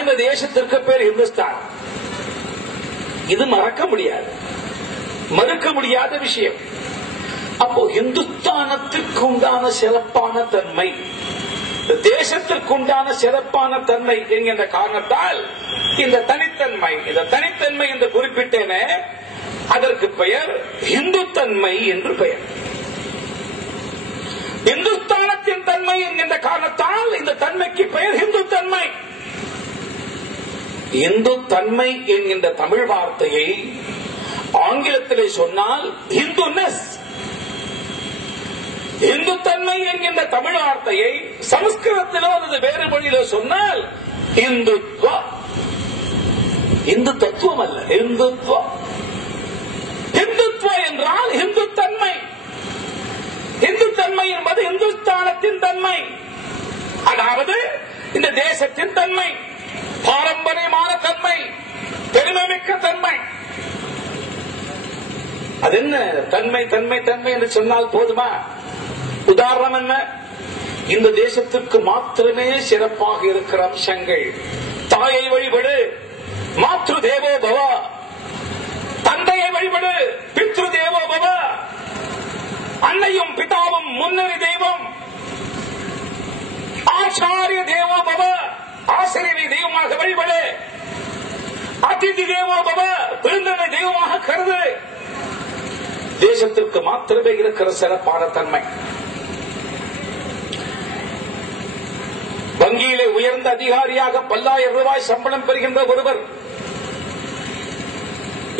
இந்த தேசத்திற்கு பேர் இந்துஸ்தான். இது மறக்க முடியாது, மறுக்க முடியாத விஷயம். அப்போ இந்துஸ்தானத்திற்கு உண்டான சிறப்பான தன்மை, தேசத்திற்குண்டான சிறப்பான தன்மை என்கின்ற காரணத்தால் இந்த தனித்தன்மை என்று குறிப்பிட்டேனே, அதற்கு பெயர் இந்து தன்மை என்று பெயர். இந்துஸ்தானத்தின் தன்மை என்கின்ற காரணத்தால் இந்த தன்மைக்கு பெயர் இந்து தன்மை. இந்து தன்மை என்கின்ற தமிழ் வார்த்தையை ஆங்கிலத்திலே சொன்னால் இந்துனஸ். இந்து தன்மை என்கின்ற தமிழ் வார்த்தையை சமஸ்கிருதத்திலோ அல்லது வேறு மொழியிலோ சொன்னால் இந்துத்வா. இந்து தத்துவம் அல்ல, இந்துத்வா. இந்துத்வா என்றால் இந்து தன்மை. இந்து தன்மை என்பது இந்துஸ்தானத்தின் தன்மை, அதாவது இந்த தேசத்தின் தன்மை, பாரம்பரியமான தன்மை, பெருமைமிக்க தன்மை. அது என்ன தன்மை தன்மை தன்மை என்று சொன்னால் போதுமா? உதாரணம் என்ன? இந்த தேசத்திற்கு மாத்திரமே சிறப்பாக இருக்கிற அம்சங்கள். தாயை வழிபடு, மாத்ரு தேவோ பவ. தந்தையை வழிபடு, பித்ரு தேவோ பவ. அன்னையும் பிதாவும் முன்னறி தெய்வம். ஆச்சாரிய தேவோ பவ, ஆசிரியரை தெய்வமாக வழிபடு. அதிதி தேவோ பவ, விருந்தினை தெய்வமாக கருது. தேசத்திற்கு மாத்திரமே இருக்கிற சிறப்பான தன்மை. வங்கியிலே உயர்ந்த அதிகாரியாக பல்லாயிரம் ரூபாய் சம்பளம் பெறுகின்ற ஒருவர்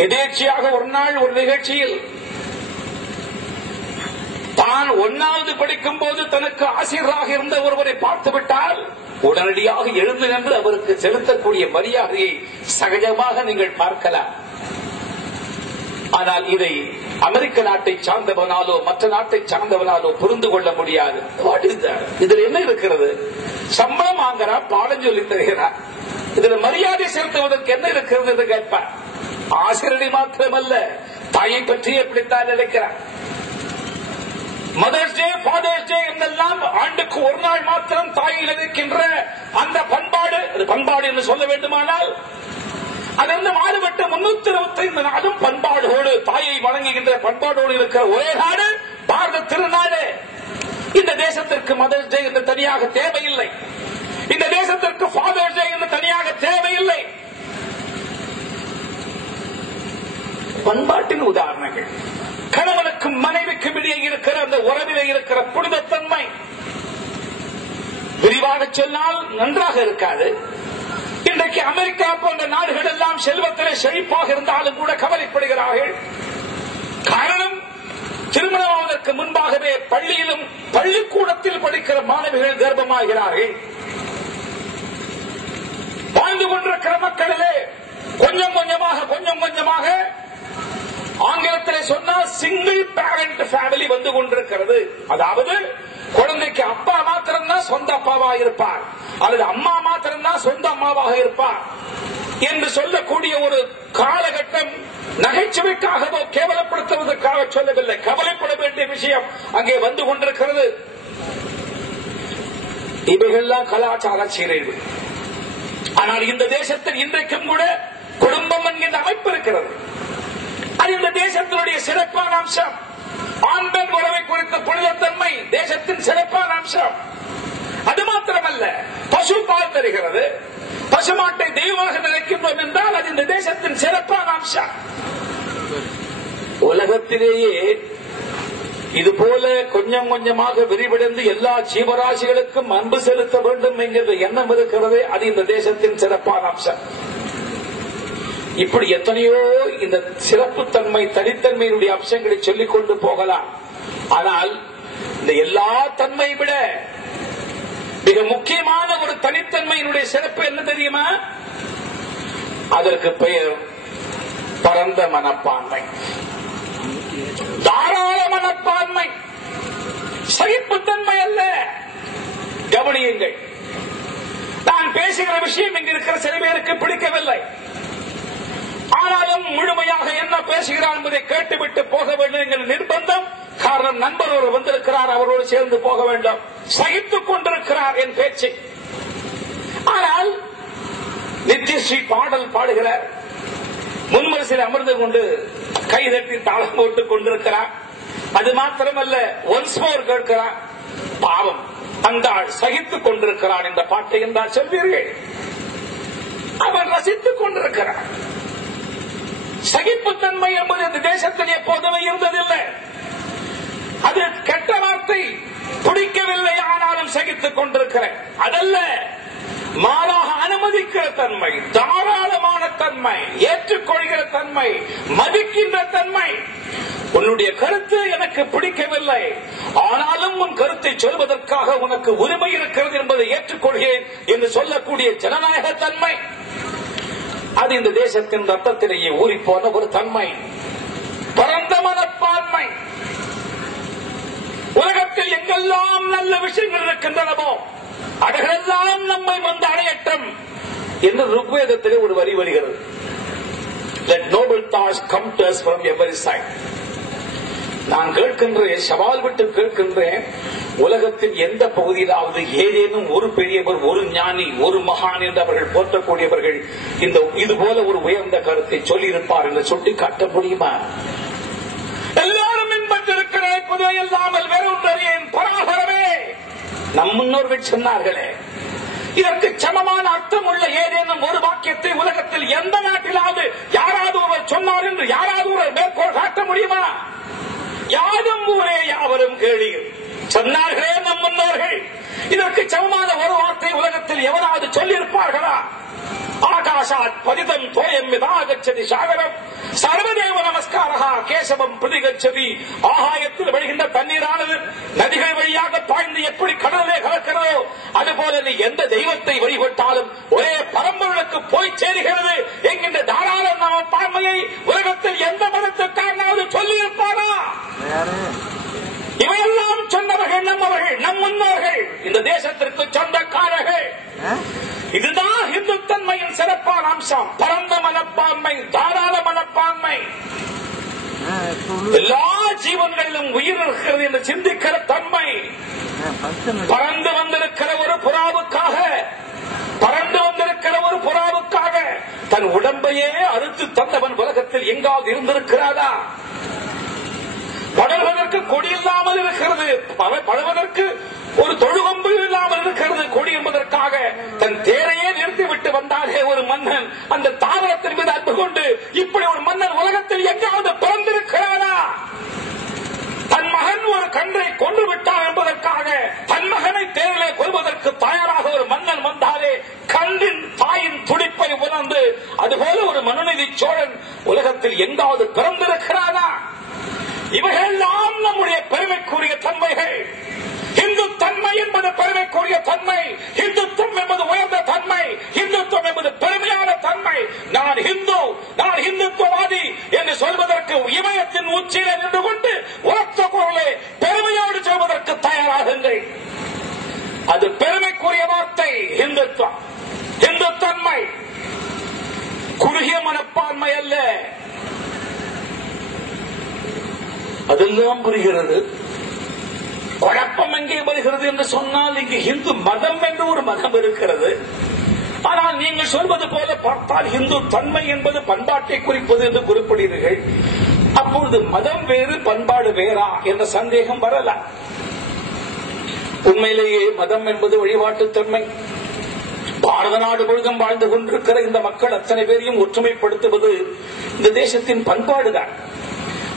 எதேச்சையாக ஒரு நாள் ஒரு நிகழ்ச்சியில் தான் 1வது படிக்கும் போது தனக்கு ஆசிரியராக இருந்த ஒருவரை பார்த்துவிட்டால் உடனடியாக எழுந்து நின்று அவருக்கு செலுத்தக்கூடிய மரியாதையை சகஜமாக நீங்கள் பார்க்கலாம். ஆனால் இதை அமெரிக்க நாட்டை சார்ந்தவனாலோ மற்ற நாட்டை சார்ந்தவனாலோ புரிந்து கொள்ள முடியாது. இதில் என்ன இருக்கிறது? சம்பளம் வாங்குறார், பாடம் சொல்லி தருகிறார், இதில் மரியாதை செலுத்துவதற்கு என்ன இருக்கிறது என்று கேட்பார். ஆசிரியரை மாத்திரமல்ல, தாயை பற்றி எப்படித்தான் நினைக்கிறார். மதர்ஸ் டே, ஃபாதர்ஸ் டே என்றெல்லாம் ஆண்டுக்கு ஒரு நாள் மாத்திரம் தாயில் இருக்கின்ற அந்த பண்பாடு, பண்பாடு என்று சொல்ல வேண்டுமானால் அதென்ன மாறுபட்ட 365 நாளும் பண்பாடோடு, தாயை வணங்குகின்ற பண்பாடோடு இருக்கிற ஒரே நாடு பாரத திருநாடு. இந்த தேசத்திற்கு மதர்ஸ் டே என்று தனியாக தேவையில்லை. இந்த தேசத்திற்கு ஃபாதர்ஸ் டே என்று தனியாக தேவையில்லை. பண்பாட்டின் உதாரணங்கள். கணவனுக்கும் மனைவிக்கும் இடையே இருக்கிற அந்த உறவிலே இருக்கிற புனிதத்தன்மை. விரிவாக சொன்னால் நன்றாக இருக்காது. இன்றைக்கு அமெரிக்கா போன்ற நாடுகள் எல்லாம் செல்வத்திலே செழிப்பாக இருந்தாலும் கூட கவலைப்படுகிறார்கள். காரணம், திருமணமாவதற்கு முன்பாகவே பள்ளியிலும் பள்ளிக்கூடத்தில் படிக்கிற மாணவிகள் கர்ப்பமாகிறார்கள். வாழ்ந்து கொண்டிருக்கிற மக்களிலே கொஞ்சம் கொஞ்சமாக ஆங்கிலத்திலே சொன்னால் சிங்கிள் பேரண்ட் ஃபேமிலி வந்து கொண்டிருக்கிறது. அதாவது குழந்தைக்கு அப்பா மாத்திரம்தான் சொந்த அப்பாவாக இருப்பார், அல்லது அம்மா மாத்திரம்தான் சொந்த அம்மாவாக இருப்பார் என்று சொல்லக்கூடிய ஒரு காலகட்டம் நகைச்சுவைக்காகவோ கேவலப்படுத்துவதற்காக சொல்லவில்லை, கவலைப்பட வேண்டிய விஷயம் அங்கே வந்து கொண்டிருக்கிறது. இவைகள்லாம் கலாச்சார சீரழிவு. ஆனால் இந்த தேசத்தில் இன்றைக்கும் கூட குடும்பம் என்கின்ற அமைப்பு இருக்கிறது. அது இந்த தேசத்தினுடைய சிறப்பான அம்சம். ஆண் பெண் உறவை குறித்த புனிதத்தன்மை தேசத்தின் சிறப்பான அம்சம். அது மாத்திரமல்ல, பசு பால் தருகிறது. பசுமாட்டை தெய்வமாக நினைக்கின்றோம் என்றால் அது இந்த தேசத்தின் சிறப்பான அம்சம். உலகத்திலேயே இதுபோல கொஞ்சம் கொஞ்சமாக விரிவடைந்து எல்லா ஜீவராசிகளுக்கும் அன்பு செலுத்த வேண்டும் என்கிற எண்ணம் இருக்கிறது. அது இந்த தேசத்தின் சிறப்பான அம்சம். இப்படி எத்தனையோ இந்த சிறப்புத்தன்மை தனித்தன்மையினுடைய அம்சங்களை சொல்லிக் கொண்டு போகலாம். ஆனால் இந்த எல்லா தன்மை விட மிக முக்கியமான ஒரு தனித்தன்மையினுடைய சிறப்பு என்ன தெரியுமா? அதற்கு பெயர் பரந்த மனப்பான்மை, தாராள மனப்பான்மை, சகிப்புத்தன்மை அல்ல. கவனியுங்கள், நான் பேசுகிற விஷயம் இங்கு இருக்கிற சில பேருக்கு பிடிக்கவில்லை. ஆனாலும் முழுமையாக என்ன பேசுகிறார் என்பதை கேட்டுவிட்டு போக வேண்டும் என்கிற நிர்பந்தம். காரணம், நண்பர் ஒரு வந்திருக்கிறார், அவரோடு சேர்ந்து போக வேண்டும். சகித்துக் கொண்டிருக்கிறார் என் பேச்சு. ஸ்ரீ பாடல் பாடுகிறார். முன்வரிசையில் அமர்ந்து கொண்டு கைதட்டி தாளம் போட்டுக் கொண்டிருக்கிறார். அது மாத்திரமல்ல, ஒன்ஸ் மோர் கேட்கிறார். பாவம், அந்த ஆள் சகித்துக் கொண்டிருக்கிறான் என்ற பாட்டை என்றால் சொல்வீர்கள். அவன் ரசித்துக் கொண்டிருக்கிறான். சகிப்புத்தன்மை என்பது இந்த தேசத்தில் எப்போதுமே இருந்ததில்லை. அது கெட்ட வார்த்தை, பிடிக்கவில்லை, ஆனாலும் சகித்துக் கொண்டிருக்கிறேன். அதல்ல, மாறாக அனுமதிக்கிற தன்மை, தாராளமான தன்மை, ஏற்றுக்கொள்கிற தன்மை, மதிக்கின்ற தன்மை. உன்னுடைய கருத்து எனக்கு பிடிக்கவில்லை, ஆனாலும் உன் கருத்தை சொல்வதற்காக உனக்கு உரிமை இருக்கிறது என்பதை ஏற்றுக்கொள்கிறேன் என்று சொல்லக்கூடிய ஜனநாயக தன்மை, அது இந்த தேசத்தின் ரத்தத்திலேயே ஊறி போன ஒரு தன்மை. பரந்த மனப்பான்மை. உலகத்தில் எங்கெல்லாம் நல்ல விஷயங்கள் இருக்கின்றனவோ அவைகளெல்லாம் நம்மை வந்து அடையட்டும் என்று ருக்வேதத்திலே ஒரு வரி வருகிறது. Let noble thoughts come to us from every side. நான் கேட்கின்றேன், சவால் விட்டு கேட்கின்றேன், உலகத்தின் எந்த பகுதியிலாவது ஏதேனும் ஒரு பெரியவர், ஒரு ஞானி, ஒரு மகான் என்று அவர்கள் போற்றக்கூடியவர்கள் இந்த இதுபோல ஒரு உயர்ந்த கருத்தை சொல்லியிருப்பார் என்று சுட்டி காட்ட முடியுமா? எல்லாரும் பின்பற்றிருக்கிறேன் பொதுவை இல்லாமல் வேறொன்றறியேன் பராபரமே. நம் முன்னோர்கள் சொன்னார்களே, இதற்கு சமமான அர்த்தம் உள்ள ஏதேனும் ஒரு வாக்கியத்தை உலகத்தில் எந்த நாட்டிலாவது யாராவது ஒருவர் சொன்னார் என்று யாராவது ஒரு மேற்கோள் காட்ட முடியுமா? யாதும் ஊரே யாவரும் கேளீர் சொன்னார்களே நம் முன்னோர்கள். இதற்கு சமமான ஒரு வார்த்தை உலகத்தில் எவராவது சொல்லியிருப்பார்களா? ஆகாஷாத் பதிதம் தோயம் மிதாகச்சதி சாகரம் சர்வதேவ நமஸ்காரா கேசவம் பிரதிகச்சதி. ஆகாயத்தில் வழிகின்ற தண்ணீரானது நதிகள் வழியாக பாய்ந்து எப்படி கடலிலே கலக்கிறதோ அதுபோல நீ எந்த தெய்வத்தை வழிபட்டாலும் ஒரே பரம்பொருளுக்கு போய் சேருகிறது என்கின்ற தாராள மனப்பான்மையை உலகத்தில் எந்த மதத்துக்காரனாவது சொல்லியிருப்பாரா? இவையெல்லாம் சொன்னவர்கள் நம்மவர்கள், நம் முன்னோர்கள், இந்த தேசத்திற்கு சொந்தக்காரர்கள். இதுதான் இந்துத்தன்மையின் சிறப்பான அம்சம். பரந்த மனப்பான்மை, தாராள மனப்பான்மை. எல்லா ஜீவன்களிலும் உயிர் இருக்கிறது என்று சிந்திக்கிற தன்மை. பறந்து வந்திருக்கிற ஒரு புறாவுக்காக, பறந்து வந்திருக்கிற ஒரு புறாவுக்காக தன் உடம்பையே அறுத்து தந்தவன் உலகத்தில் எங்காவது இருந்திருக்கிறாரா? படர்வதற்கு கொடி இல்லாமல் இருக்கிறது, படுவதற்கு ஒரு தொழுகொம்பு இல்லாமல் இருக்கிறது. கொடி என்பதற்காக தன் தேரையே நிறுத்திவிட்டு வந்தாலே ஒரு மன்னன், அந்த தாவரத்தின் மீது அன்பு கொண்டு இப்படி ஒரு மன்னன் உலகத்தில் எங்காவது பிறந்திருக்கிறாரா? தன் மகன் ஒரு கன்றை கொன்று விட்டார் என்பதற்காக தன் மகனை தேரிலே கொள்வதற்கு தயாராக ஒரு மன்னன் வந்தாலே கன்றின் தாயின் துடிப்பை உணர்ந்து அதுபோல ஒரு மனுநீதி சோழன் உலகத்தில் எங்காவது பிறந்திருக்கிறாரா? இவைகளெல்லாம் நம்முடைய பெருமைக்குரிய தன்மைகள். இந்து தன்மை என்பது பெருமைக்குரிய தன்மை. இந்துத்துவம் என்பது உயர்ந்த தன்மை. இந்துத்துவம் என்பது பெருமையான தன்மை. நான் இந்து, நான் இந்துத்துவவாதி என்று சொல்வதற்கு இமயத்தின் உச்சியில நின்று கொண்டு உரத்த குரலே பெருமையோடு சொல்வதற்கு தயாராகுங்கள். அது பெருமைக்குரிய வார்த்தை. இந்துத்துவம், இந்து தன்மை குறுகிய மனப்பான்மை அல்ல. அதெல்லாம் புரிகிறது. குழப்பம் எங்கே வருகிறது என்று சொன்னால், இங்கு இந்து மதம் என்று ஒரு மதம் இருக்கிறது. ஆனால் நீங்கள் சொல்வது போல பார்த்தால் இந்து தன்மை என்பது பண்பாட்டை குறிப்பது என்று குறிப்பிடுகிறீர்கள். அப்பொழுது மதம் வேறு பண்பாடு வேறா என்ற சந்தேகம் வரலாம். உண்மையிலேயே மதம் என்பது வழிபாட்டு தன்மை. பாரத நாடு முழுதும் வாழ்ந்து கொண்டிருக்கிற இந்த மக்கள் அத்தனை பேரையும் ஒற்றுமைப்படுத்துவது இந்த தேசத்தின் பண்பாடுதான்.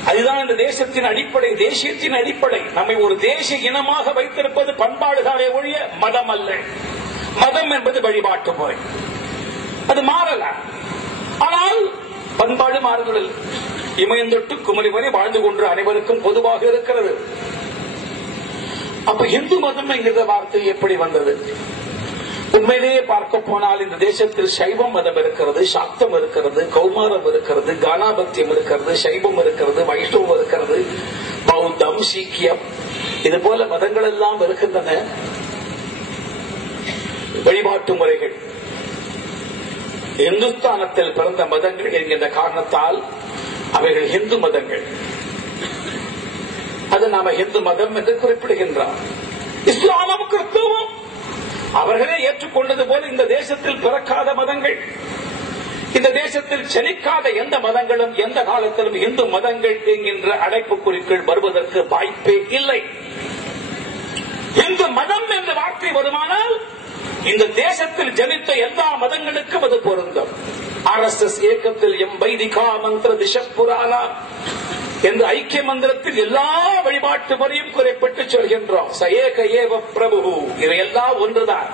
அதுதான் இந்த தேசத்தின் அடிப்படை, தேசியத்தின் அடிப்படை. நம்மை ஒரு தேசிய இனமாக வைத்திருப்பது பண்பாடுதானே ஒழிய மதம் அல்ல. மதம் என்பது வழிபாட்டு முறை, அது மாறலாம். ஆனால் பண்பாடு மாறுதல் இமயந்தொட்டு குமரி வரை வாழ்ந்து கொண்டு அனைவருக்கும் பொதுவாக இருக்கிறது. அப்ப இந்து மதம் என்கிற வார்த்தை எப்படி வந்தது? உண்மையிலேயே பார்க்க போனால் இந்த தேசத்தில் சைவம் மதம் இருக்கிறது, சாக்தம் இருக்கிறது, கௌமாரம் இருக்கிறது, கானாபத்தியம் இருக்கிறது, சைவம் இருக்கிறது, வைஷ்ணவம் இருக்கிறது, பௌத்தம், சீக்கியம், இது போல மதங்கள் எல்லாம் இருக்கின்றன. வழிபாட்டு முறைகள் இந்துஸ்தானத்தில் பிறந்த மதங்கள் என்கின்ற காரணத்தால் அவைகள் இந்து மதங்கள். அது நாம இந்து மதம் என்று குறிப்பிடுகின்றோம். இஸ்லாமும் கிறிஸ்துவும் அவர்களே ஏற்றுக்கொண்டது போல இந்த தேசத்தில் பிறக்காத மதங்கள். இந்த தேசத்தில் செழிக்காத எந்த மதங்களும் எந்த காலத்திலும் இந்து மதங்கள் என்கின்ற அடைப்புக்குறிக்குள் வருவதற்கு வாய்ப்பே இல்லை. இந்து மதம் என்ற வார்த்தை வருமானால் இந்த தேசத்தில் ஜனித்த எல்லா மதங்களுக்கும் அது பொருந்தும். RSS இயக்கத்தில் எம் வைதிகா மந்திர திசப்புராணா என்ற ஐக்கிய மந்திரத்தில் எல்லா வழிபாட்டு முறையும் குறிப்பிட்டு சொல்கின்றோம். சஏக ஏவ பிரபு, இவையெல்லாம் ஒன்றுதான்.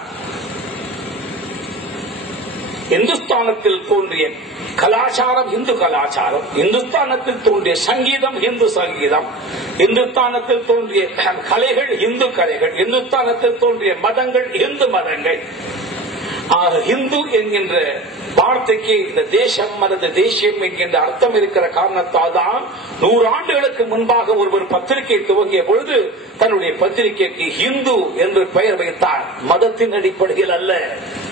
இந்துஸ்தானத்தில் தோன்றிய கலாச்சாரம் இந்து கலாச்சாரம், இந்துஸ்தானத்தில் தோன்றிய சங்கீதம் இந்து சங்கீதம், இந்துஸ்தானத்தில் தோன்றிய கலைகள் இந்து கலைகள், இந்துஸ்தானத்தில் தோன்றிய மதங்கள் இந்து மதங்கள். இந்து என்கின்ற வார்த்தைக்கு இந்த தேசம் அல்லது தேசியம் என்கின்ற அர்த்தம் இருக்கிற காரணத்தால் தான் 100 ஆண்டுகளுக்கு முன்பாக ஒருவர் பத்திரிகை துவங்கிய பொழுது தன்னுடைய பத்திரிகைக்கு இந்து என்று பெயர் வைத்தார். மதத்தின் அடிப்படையில் அல்ல.